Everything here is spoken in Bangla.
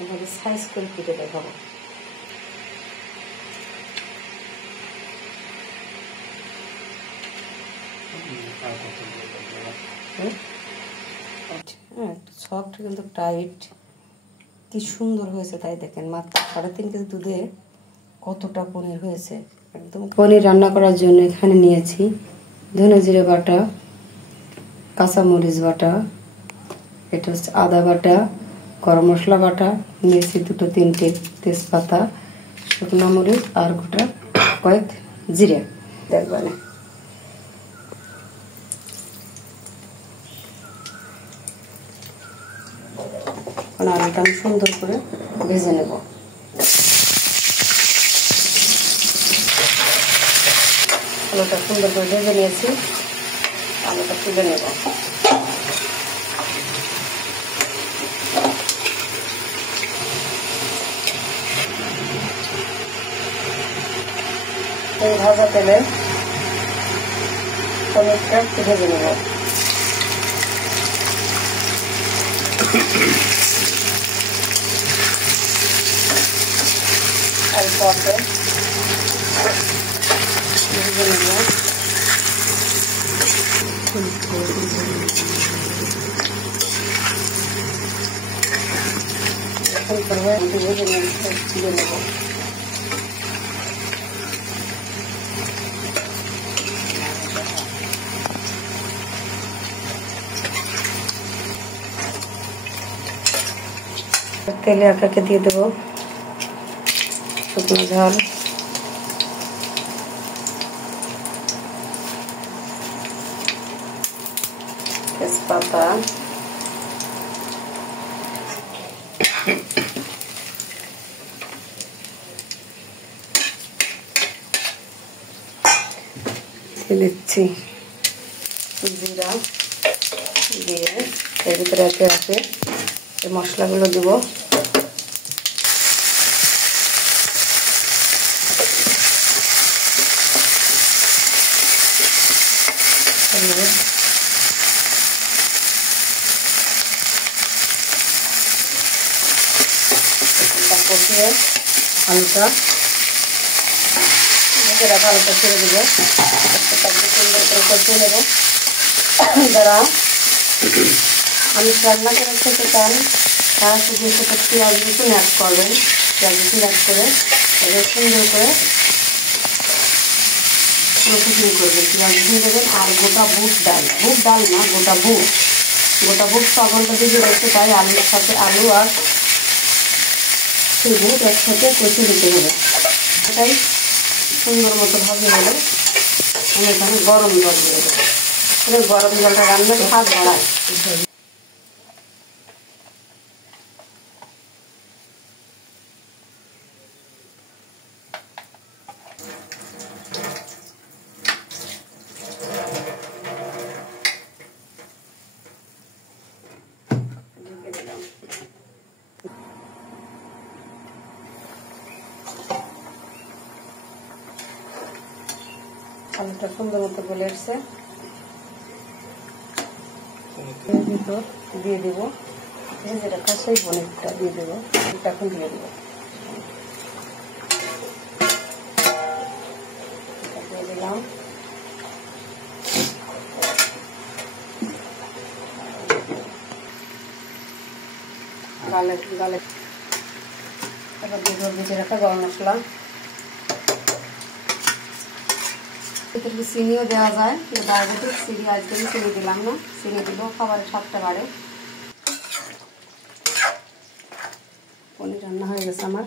এভাবে সাইজ করে কেটে দেখাবো। সফট কিন্তু টাইট, কি সুন্দর হয়েছে তাই দেখেন। মাত্র 3.5 কেজি দুধে কতটা পনির হয়েছে। একদম পনির রান্না করার জন্য এখানে নিয়েছি ধনে জিরে বাটা, কাঁচামরিচ বাটা, এটা হচ্ছে আদা বাটা, গরম মশলা বাটা, নিয়েছি 2-3টে তেজপাতা, শুকনো মরিচ আর গোটা কয়েক জিরে। দেখবেন আলুটা আমি সুন্দর করে ভেজে নেব। আলুটা সুন্দর করে ভেজে নিয়েছি, আলুটা তুলে নেব। এই ভাজা তেলে পনিরটা একটু ভেজে নেব। অল্প আছে ভেজে নেব। ভেজে দিয়ে নেব। তেলে আপনাকে দিয়ে দেবো শুকনো ঝাল, তেজপাতা, দিচ্ছি জিরা, দিয়ে এর ভিতরে একে একে এই মশলাগুলো দিব। কষিয়ে আলুটা আলুটা ছেড়ে দেবো, সুন্দর করে কষিয়ে নেব। যারা আমি রান্না করে খেতে চান তারা শুধু সেটা পেঁয়াজ রসুন অ্যাড করবেন। পেঁয়াজ রসুন অ্যাড করে এবার সুন্দর করে কষিয়ে করবেন। পেঁয়াজ রসুন দেবেন আর গোটা বুট ডাল না, গোটা বুট সবলটা দিয়ে রেখে তাই আলুর সাথে আলু আর সেই বুট একসাথে কষিয়ে দিতে হবে। এটাই সুন্দর মতো ভাবে হলে আমি এখানে গরম জল দিয়ে দেবো। গরম জলটা রান্নার স্বাদ বাড়ায়। আলুটা সুন্দর মতো গলে এসছে, ভিতর দিয়ে দেবো যেটা সেই পনিরটা দিয়ে দেবো। এখন দিয়ে দেবো, দিয়ে দিলাম। গালে এবার দিয়ে দেবো ভেজে রাখা গরম মশলা। ভিতরে চিনিও দেওয়া যায়, ডায়াবেটিস চিনি আজকে চিনি দিলাম না, চিনি দিলেও খাবারের স্বাদটা বাড়ে। পনির রান্না হয়ে গেছে আমার।